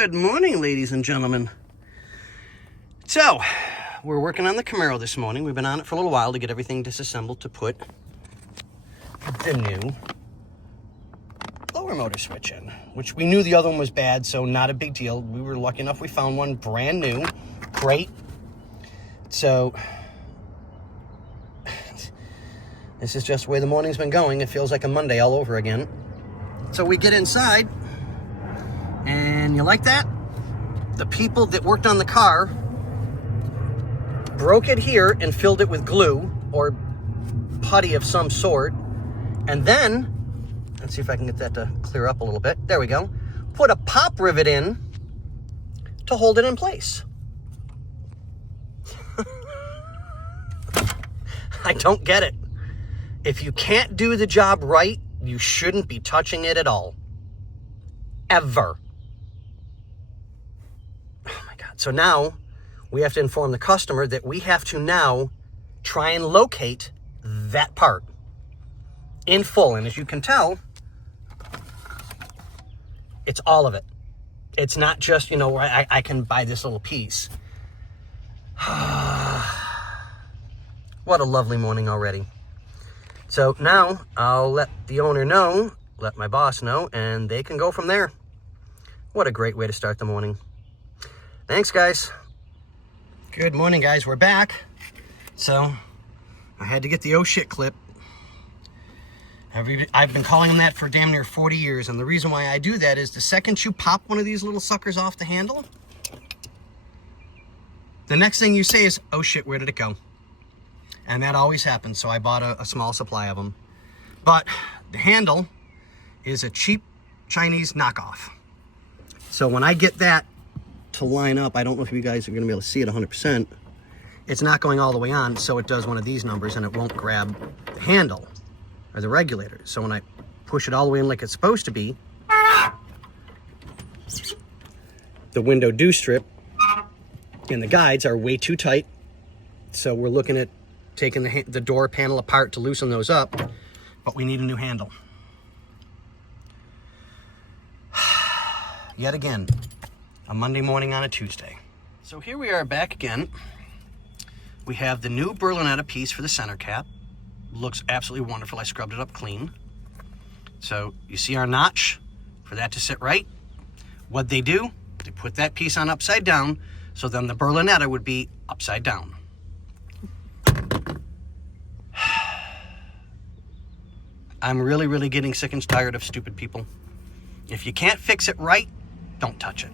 Good morning, ladies and gentlemen. So, we're working on the Camaro this morning. We've been on it for a little while to get everything disassembled to put the new lower motor switch in, which we knew the other one was bad, so not a big deal. We were lucky enough we found one brand new. Great. So, this is just the way the morning's been going. It feels like a Monday all over again. So we get inside, and you like that? The people that worked on the car broke it here and filled it with glue or putty of some sort. And then, let's see if I can get that to clear up a little bit. There we go. Put a pop rivet in to hold it in place. I don't get it. If you can't do the job right, you shouldn't be touching it at all. Ever. Oh my God. So now we have to inform the customer that we have to now try and locate that part in full. And as you can tell, it's all of it. It's not just, I can buy this little piece. What a lovely morning already. So now I'll let the owner know, let my boss know, and they can go from there. What a great way to start the morning. Thanks, guys. Good morning, guys. We're back. So I had to get the oh shit clip. I've been calling them that for damn near 40 years. And the reason why I do that is the second you pop one of these little suckers off the handle, the next thing you say is, oh shit, where did it go? And that always happens, so I bought a small supply of them. But the handle is a cheap Chinese knockoff. So when I get that to line up, I don't know if you guys are going to be able to see it 100%. It's not going all the way on, so it does one of these numbers, and it won't grab the handle or the regulator. So when I push it all the way in like it's supposed to be, the window dew strip and the guides are way too tight. So we're looking at taking the door panel apart to loosen those up, but we need a new handle. Yet again, a Monday morning on a Tuesday. So here we are back again. We have the new Berlinetta piece for the center cap. Looks absolutely wonderful. I scrubbed it up clean. So you see our notch for that to sit right. What they do, they put that piece on upside down, so then the Berlinetta would be upside down. I'm really getting sick and tired of stupid people. If you can't fix it right, don't touch it.